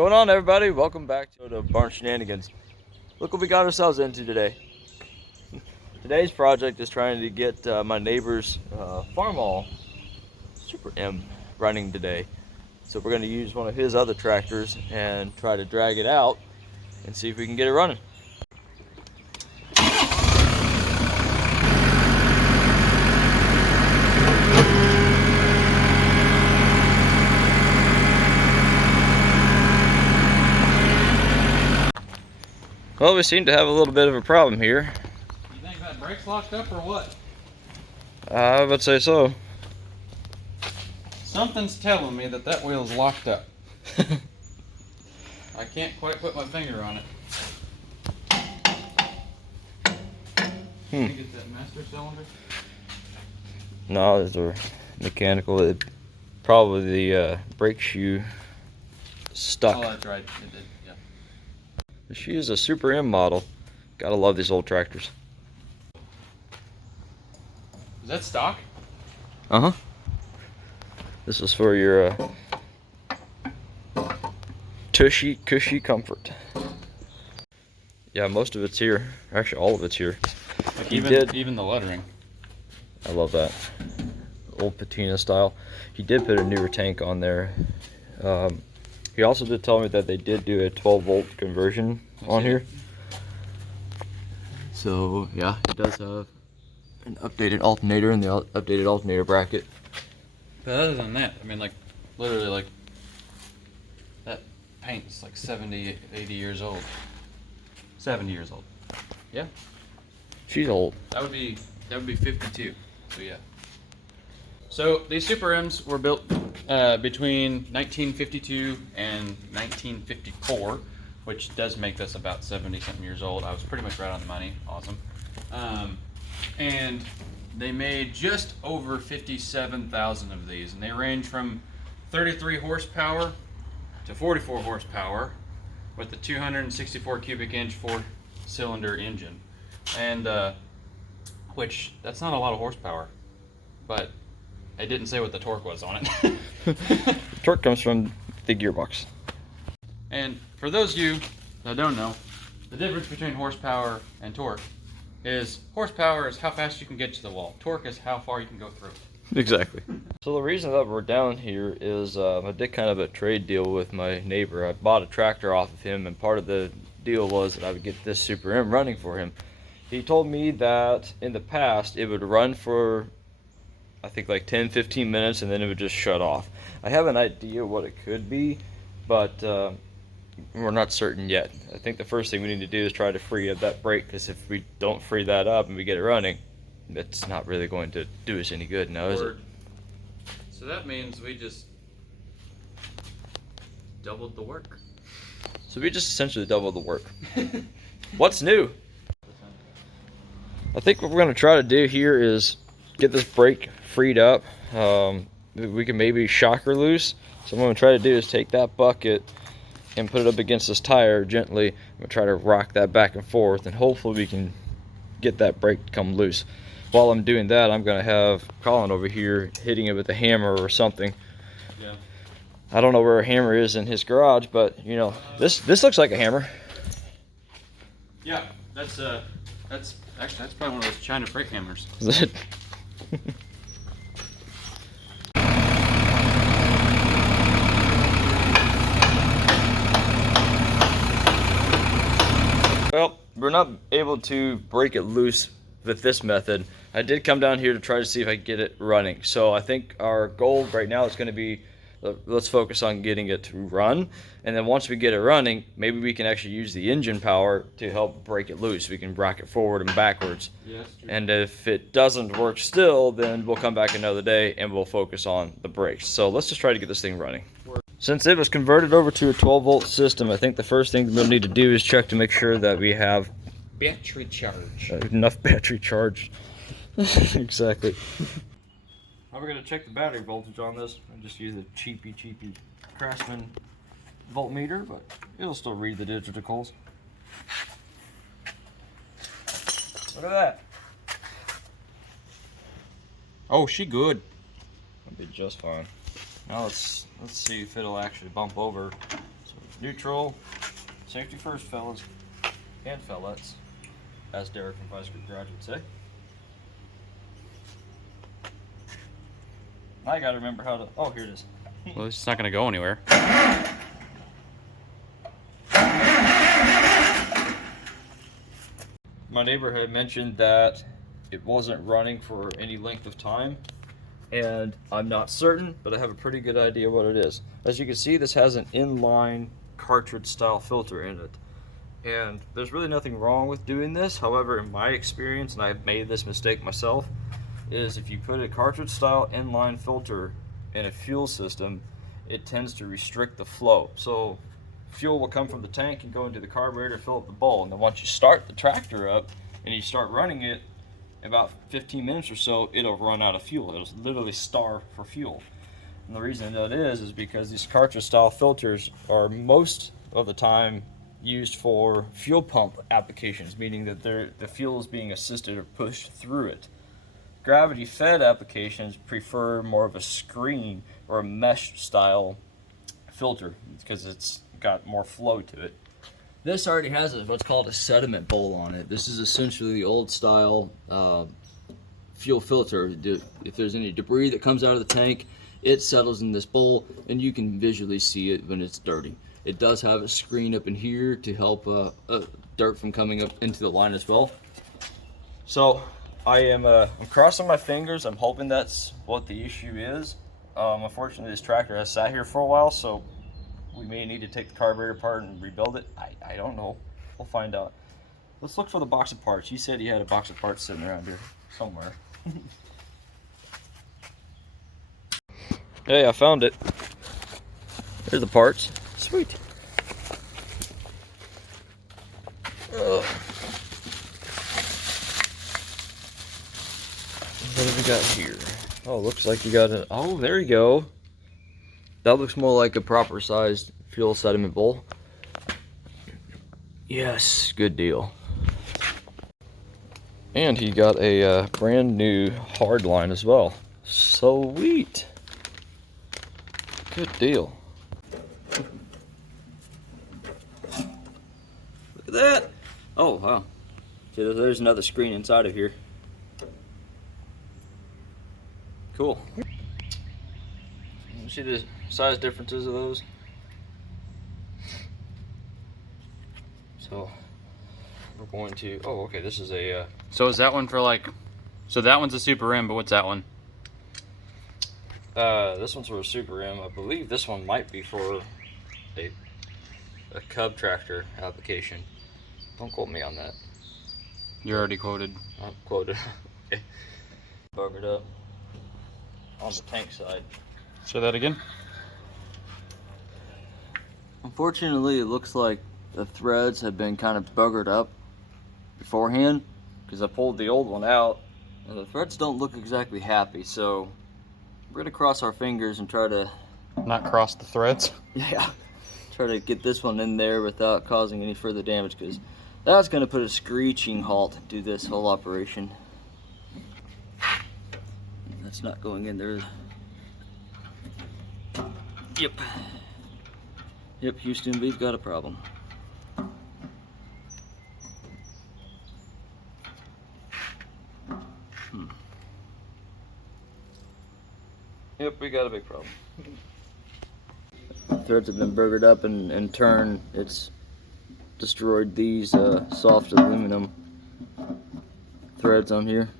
Going on, everybody? Welcome back to Barn Shenanigans. Look what we got ourselves into today. Today's project is trying to get my neighbor's Farmall Super M running today. So we're going to use one of his other tractors and try to drag it out and see if we can get it running. Well, we seem to have a little bit of a problem here. You think that brake's locked up or what? I would say so. Something's telling me that that wheel's locked up. I can't quite put my finger on it. Think it's that master cylinder? No, these are mechanical. Probably the brake shoe stuck. Oh, that's right. It did. Yeah. She is a Super M model. Gotta love these old tractors. Is that stock? Uh-huh. This is for your cushy comfort. Yeah, most of it's here. Actually, all of it's here. Like even the lettering. I love that. Old patina style. He did put a newer tank on there. He also did tell me that they did do a 12-volt conversion on here. So yeah, it does have an updated alternator and the updated alternator bracket. But other than that, I mean, like, literally, like, that paint's like 70, 80 years old. 70 years old. Yeah. She's old. That would be 52. So yeah. So these Super M's were built between 1952 and 1954, which does make this about 70-something years old. I was pretty much right on the money. Awesome. And they made just over 57,000 of these, and they range from 33 horsepower to 44 horsepower with the 264 cubic inch 4-cylinder engine. And which, that's not a lot of horsepower, but I didn't say what the torque was on it. The torque comes from the gearbox. And for those of you that don't know, the difference between horsepower and torque is horsepower is how fast you can get to the wall. Torque is how far you can go through it. Exactly. So the reason that we're down here is I did kind of a trade deal with my neighbor. I bought a tractor off of him, and part of the deal was that I would get this Super M running for him. He told me that in the past it would run for I think like 10-15 minutes and then it would just shut off. I have an idea what it could be, but we're not certain yet. I think the first thing we need to do is try to free up that brake, because if we don't free that up and we get it running, it's not really going to do us any good now, is it? So that means we just doubled the work. So we just essentially doubled the work. What's new? I think what we're going to try to do here is get this brake freed up. We can maybe shock her loose. So what I'm going to try to do is take that bucket and put it up against this tire gently. I'm going to try to rock that back and forth, and hopefully we can get that brake to come loose. While I'm doing that, I'm going to have Colin over here hitting it with a hammer or something. Yeah. I don't know where a hammer is in his garage, but you know, this looks like a hammer. Yeah, that's probably one of those China freight hammers. Is it? Well, we're not able to break it loose with this method. I did come down here to try to see if I can get it running. So I think our goal right now is going to be, let's focus on getting it to run. And then once we get it running, maybe we can actually use the engine power to help break it loose. We can rock it forward and backwards. Yes, and if it doesn't work still, then we'll come back another day and we'll focus on the brakes. So let's just try to get this thing running. Since it was converted over to a 12-volt system, I think the first thing we'll need to do is check to make sure that we have battery charge. Enough battery charge. Exactly. Now we're going to check the battery voltage on this. I just use a cheapy Craftsman voltmeter, but it'll still read the digitals. Look at that. Oh, she good. That'll be just fine. Now let's see if it'll actually bump over. So neutral, safety first, fellas and fellettes, as Derek from Vice Grip Garage would say. I gotta remember how to, oh, here it is. Well, it's not gonna go anywhere. My neighbor had mentioned that it wasn't running for any length of time, and I'm not certain, but I have a pretty good idea what it is. As you can see, this has an inline cartridge style filter in it, and there's really nothing wrong with doing this. However, in my experience, and I've made this mistake myself, is if you put a cartridge style inline filter in a fuel system, it tends to restrict the flow. So fuel will come from the tank and go into the carburetor, fill up the bowl, and then once you start the tractor up and you start running it, about 15 minutes or so, it'll run out of fuel. It'll literally starve for fuel. And the reason that is because these cartridge style filters are most of the time used for fuel pump applications, meaning that the fuel is being assisted or pushed through it. Gravity fed applications prefer more of a screen or a mesh style filter because it's got more flow to it. This already has what's called a sediment bowl on it. This is essentially the old style fuel filter. If there's any debris that comes out of the tank, it settles in this bowl and you can visually see it when it's dirty. It does have a screen up in here to help dirt from coming up into the line as well. So I'm crossing my fingers. I'm hoping that's what the issue is. Unfortunately, this tractor has sat here for a while, so we may need to take the carburetor apart and rebuild it. I don't know. We'll find out. Let's look for the box of parts. He said he had a box of parts sitting around here somewhere. Hey, I found it. Here's the parts. Sweet. Ugh. What have we got here? Oh, looks like you got a, oh, there you go. That looks more like a proper sized fuel sediment bowl. Yes, good deal. And he got a brand new hard line as well. Sweet. Good deal. Look at that. Oh, wow. See, there's another screen inside of here. Cool. You see the size differences of those? So we're going to, oh, okay, this is a So is that one for like, so that one's a Super M, but what's that one? this one's for a Super M. I believe this one might be for a cub tractor application. Don't quote me on that. You're already quoted. I'm quoted. Okay. Buggered up on the tank side. Say that again. Unfortunately, it looks like the threads have been kind of buggered up beforehand because I pulled the old one out and the threads don't look exactly happy, so we're gonna cross our fingers and try to Not cross the threads. try to get this one in there without causing any further damage, because that's gonna put a screeching halt to this whole operation. That's not going in there. Yep, Houston, we've got a problem. Yep, we got a big problem. Threads have been burgered up, and in turn, it's destroyed these soft aluminum threads on here.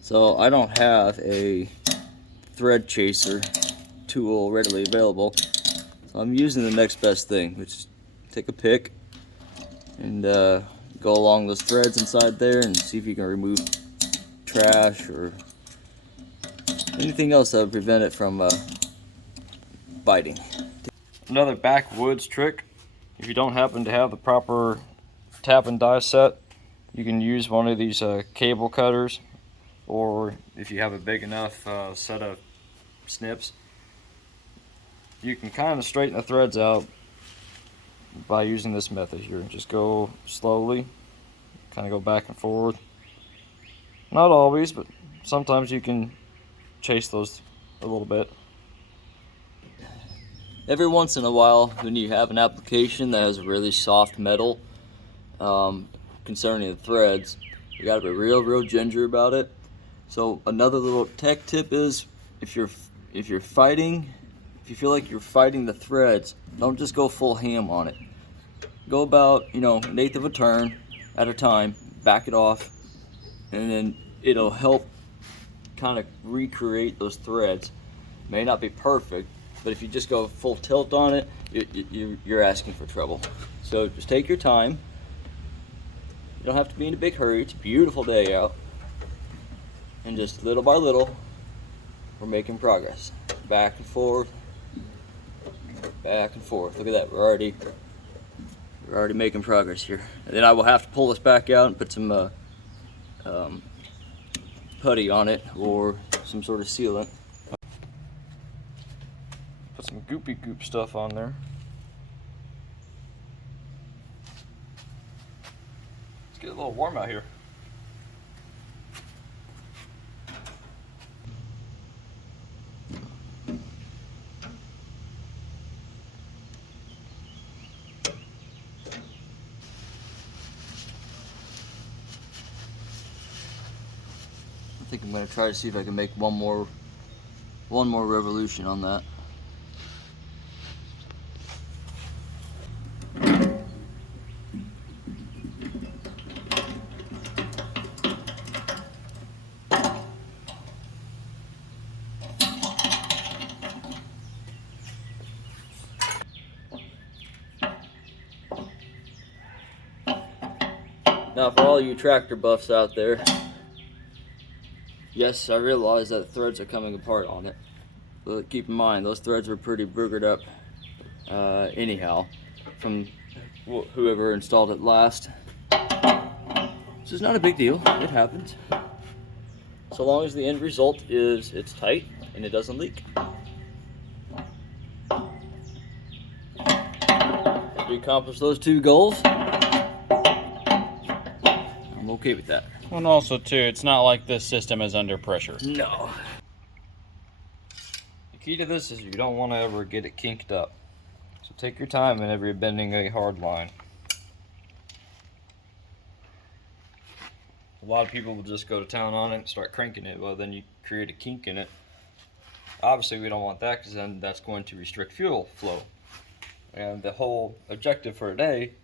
So I don't have a thread chaser tool readily available, so I'm using the next best thing, which is take a pick and go along those threads inside there and see if you can remove trash or anything else that would prevent it from biting. Another backwoods trick, if you don't happen to have the proper tap and die set, you can use one of these cable cutters, or if you have a big enough set of snips, you can kind of straighten the threads out by using this method here. Just go slowly, kind of go back and forth. Not always, but sometimes you can chase those a little bit. Every once in a while, when you have an application that has really soft metal concerning the threads, you gotta be real ginger about it. So another little tech tip is, if you feel like you're fighting the threads, don't just go full ham on it. Go about, an eighth of a turn at a time, back it off, and then it'll help kind of recreate those threads. May not be perfect, but if you just go full tilt on it, you're asking for trouble. So just take your time. You don't have to be in a big hurry. It's a beautiful day out. And just little by little, we're making progress. Back and forth, back and forth. Look at that, we're already making progress here. And then I will have to pull this back out and put some putty on it, or some sort of sealant. Put some goopy goop stuff on there. Let's get a little warm out here. I think I'm going to try to see if I can make one more revolution on that. Now, for all you tractor buffs out there, yes, I realize that the threads are coming apart on it, but keep in mind those threads were pretty boogered up anyhow from whoever installed it last. This is not a big deal, it happens. So long as the end result is it's tight and it doesn't leak. If we accomplish those two goals, I'm okay with that. And also too, it's not like this system is under pressure. No. The key to this is you don't want to ever get it kinked up. So take your time whenever you're bending a hard line. A lot of people will just go to town on it and start cranking it. Well, then you create a kink in it. Obviously we don't want that, because then that's going to restrict fuel flow. And the whole objective for today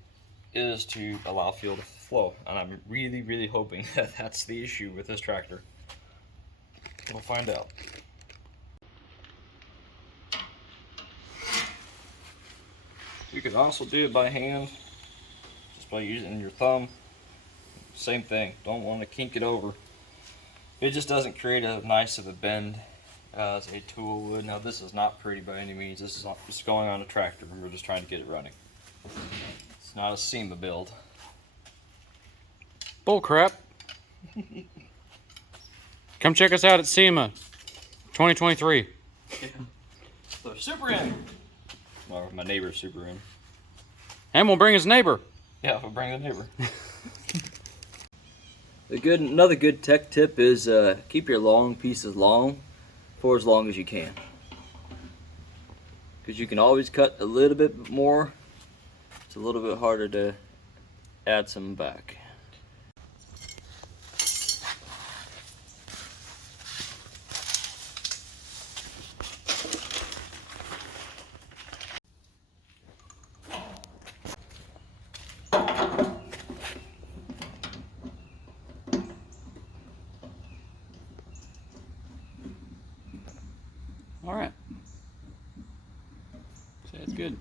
is to allow fuel to flow, and I'm really hoping that that's the issue with this tractor. We'll find out. You could also do it by hand, just by using your thumb. Same thing, don't want to kink it over. It just doesn't create a nice of a bend as a tool would. Now this is not pretty by any means. This is just going on a tractor. We're just trying to get it running. It's not a SEMA build. Bull crap. Come check us out at SEMA 2023. Yeah. So Super M. Or my neighbor's Super M. And we'll bring his neighbor. Yeah, we'll bring the neighbor. Another good tech tip is keep your long pieces long for as long as you can. Because you can always cut a little bit more. It's a little bit harder to add some back. All right. So that's good.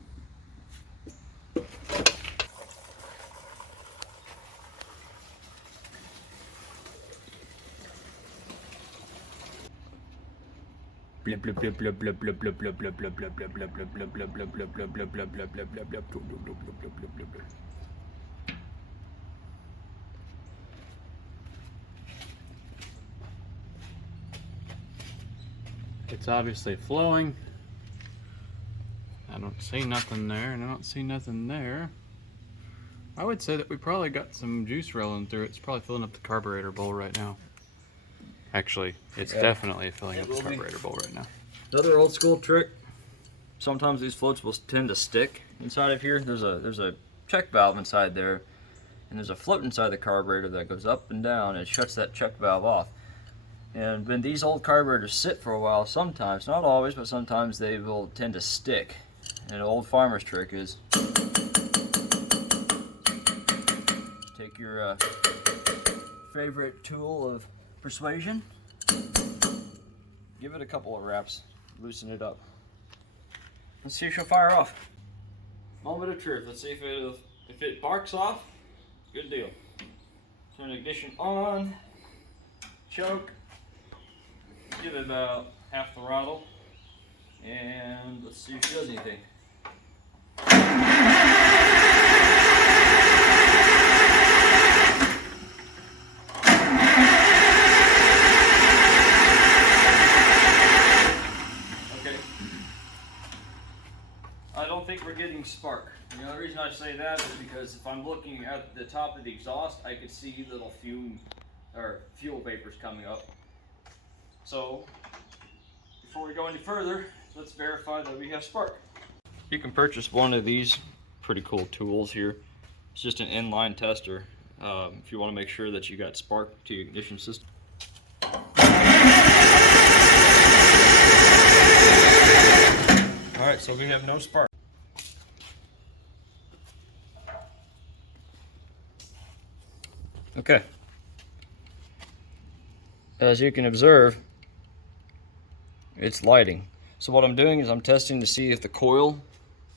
It's obviously flowing. I don't see nothing there, and I don't see nothing there. I would say that we probably got some juice rolling through it. It's probably filling up the carburetor bowl right now. Actually, it's Yeah. definitely filling It up the will be. carburetor bowl right now. Another old school trick. Sometimes these floats will tend to stick inside of here. There's a check valve inside there, and there's a float inside the carburetor that goes up and down and shuts that check valve off. And when these old carburetors sit for a while, sometimes, not always, but sometimes they will tend to stick. And an old farmer's trick is take your favorite tool of persuasion, give it a couple of wraps, loosen it up. Let's see if she'll fire off. Moment of truth. Let's see if it barks off. Good deal. Turn the ignition on. Choke. Give it about half the throttle, and let's see if she does anything. Okay. I don't think we're getting spark. The only reason I say that is because if I'm looking at the top of the exhaust, I could see little fuel vapors coming up. So, before we go any further, let's verify that we have spark. You can purchase one of these pretty cool tools here. It's just an inline tester if you want to make sure that you got spark to your ignition system. Alright, so we have no spark. Okay. As you can observe, it's lighting. So what I'm doing is I'm testing to see if the coil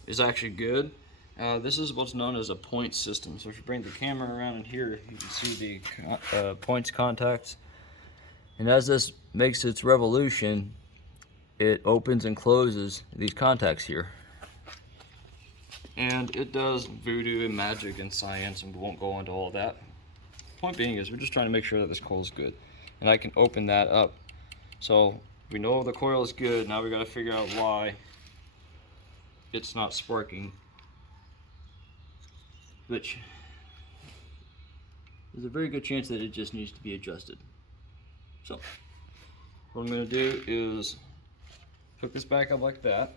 is actually good. This is what's known as a point system. So if you bring the camera around in here, you can see the points contacts. And as this makes its revolution, it opens and closes these contacts here. And it does voodoo and magic and science, and we won't go into all that. Point being is we're just trying to make sure that this coil is good. And I can open that up. So we know the coil is good. Now we got to figure out why it's not sparking, which there's a very good chance that it just needs to be adjusted. So what I'm going to do is hook this back up like that,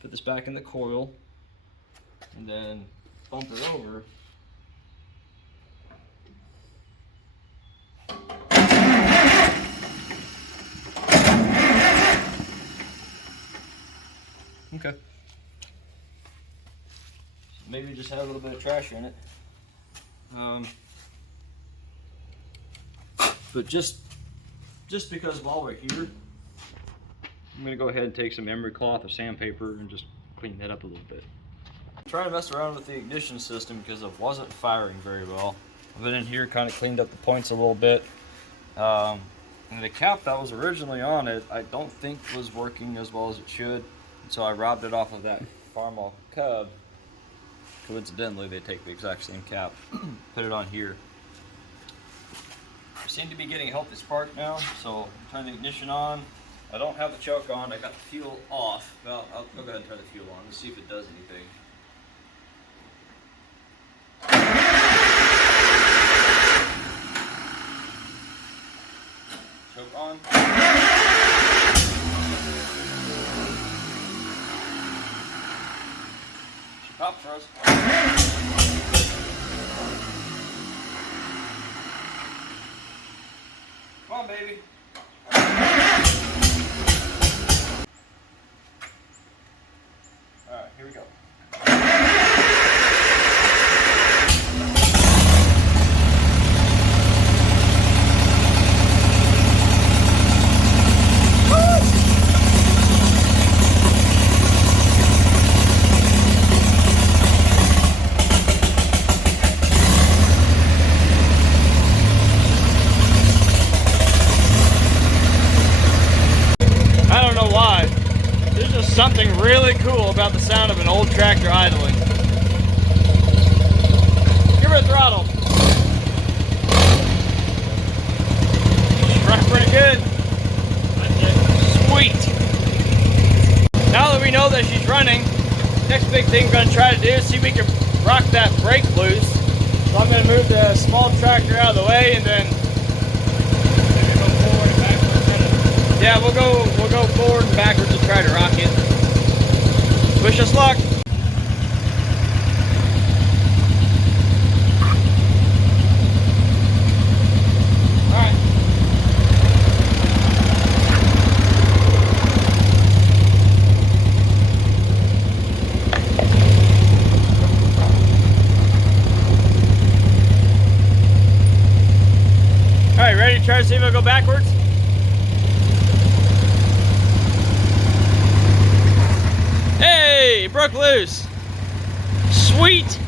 put this back in the coil, and then bump it over. Okay. Maybe just have a little bit of trash in it. But just because while we're here, I'm gonna go ahead and take some emery cloth or sandpaper and just clean that up a little bit. I'm trying to mess around with the ignition system because it wasn't firing very well. I've been in here, kind of cleaned up the points a little bit. And the cap that was originally on it, I don't think was working as well as it should. So I robbed it off of that Farmall Cub. Coincidentally, they take the exact same cap. Put it on here. I seem to be getting a healthy spark now, so turn the ignition on. I don't have the choke on. I got the fuel off. Well, I'll go ahead and turn the fuel on. Let's see if it does anything. Choke on. She popped for us. Come on, baby. Alright, here we go. Something really cool about the sound of an old tractor idling. Give her a throttle. She's running pretty good. Sweet. Now that we know that she's running, next big thing we're going to try to do is see if we can rock that brake loose. So I'm going to move the small tractor out of the way and then maybe go forward. Yeah, we'll go forward and backwards and try to rock it. Wish us luck. Alright, ready to try to see if it'll go backwards? Hey, it broke loose. Sweet.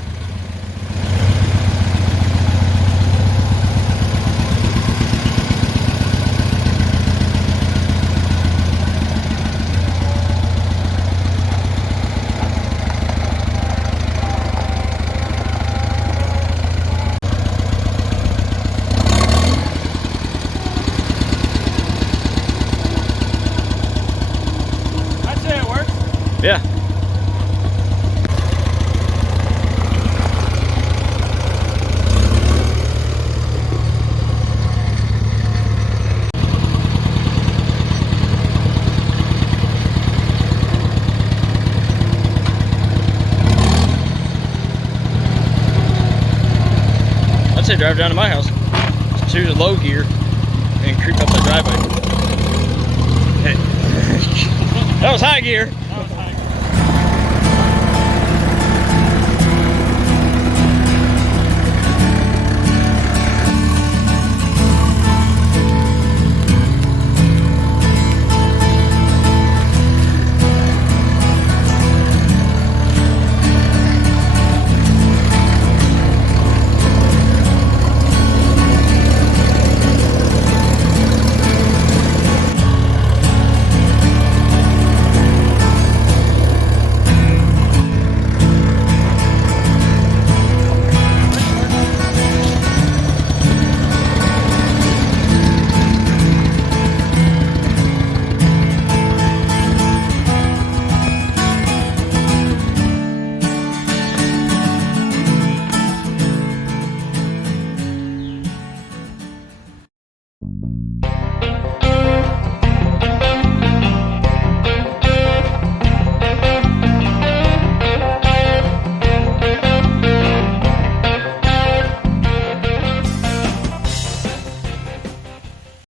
Yeah. I'd say drive down to my house. Just choose a low gear and creep up the driveway. Hey. That was high gear.